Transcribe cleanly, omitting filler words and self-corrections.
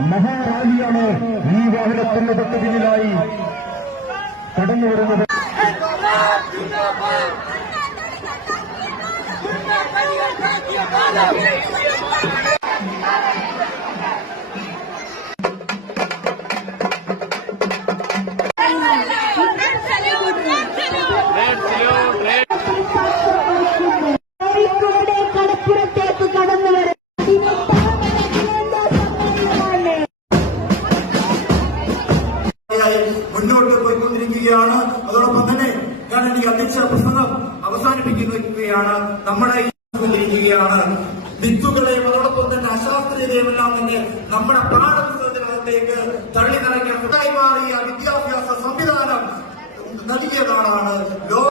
മഹാറാലിയാണ് ഈ വാഹനത്തിന്റെ തൊട്ട് പിന്നിലായി കടന്നു വരുന്നത്. കടപ്പുറത്തേക്ക് കടന്നു വരും മുന്നോട്ട് പോയിക്കൊണ്ടിരിക്കുകയാണ്. അതോടൊപ്പം തന്നെ ഞാൻ എനിക്ക് അധ്യക്ഷ പ്രസംഗം അവസാനിപ്പിക്കുകയാണ്. നമ്മുടെ ാണ് വിത്തുകളെയും അതോടൊപ്പം തന്നെ അശാസ്ത്രീയതയുമെല്ലാം തന്നെ നമ്മുടെ പാഠപുസ്തകത്തിനകത്തേക്ക് തള്ളി നിറയ്ക്കാൻ മാറിയ വിദ്യാഭ്യാസ സംവിധാനം നൽകിയതാണ്